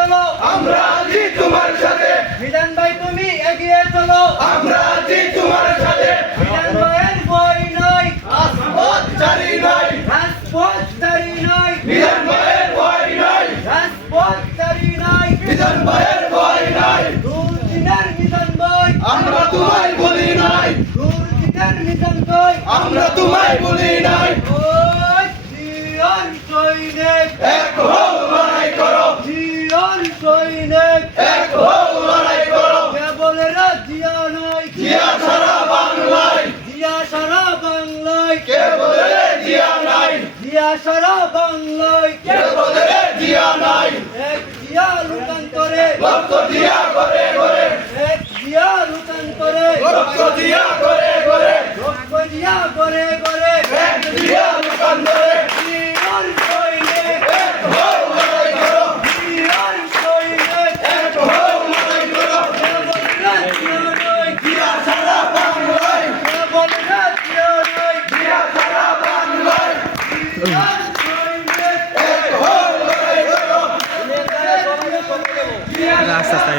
চলো। আমরা আছি তোমার সাথে। মিজান ভাই তুমি এগিয়ে চলো। আমরা আছি তোমার সাথে। মিজান ভাইয়ের বই নাই। রাজপথ জারি নাই। রাজপথ জারি নাই। বিধান ভাইয়ের ভয় নাই। রাজপথ জারি নাই। বিধান ভাইয়ের ভয় নাই। দুর্দিনের মিজান ভাই। আমরা তোমায় বলি নাই। দুর্দিনের মিজান ভাই। আমরা তোমায় বলি নাই ওই জিয়ন সৈনিক এক হও লড়াই করো জিয়ন সৈনিক এক হও লড়াই করো। কেবল রাজিয়া নাই। জিয়া সারা বাংলায়। জিয়া সারা বাংলায়। কে বলে জিয়া নাই। জিয়া সারা বাংলায়। কে বলে জিয়া নাই। এক জিয়া রূপান্তরে রক্ত দিয়া করে করে এক জিয়া রূপান্তরে রক্ত দিয়া করে করে রক্ত জিয়া করে করে এক জিয়া আস্তে আস্তে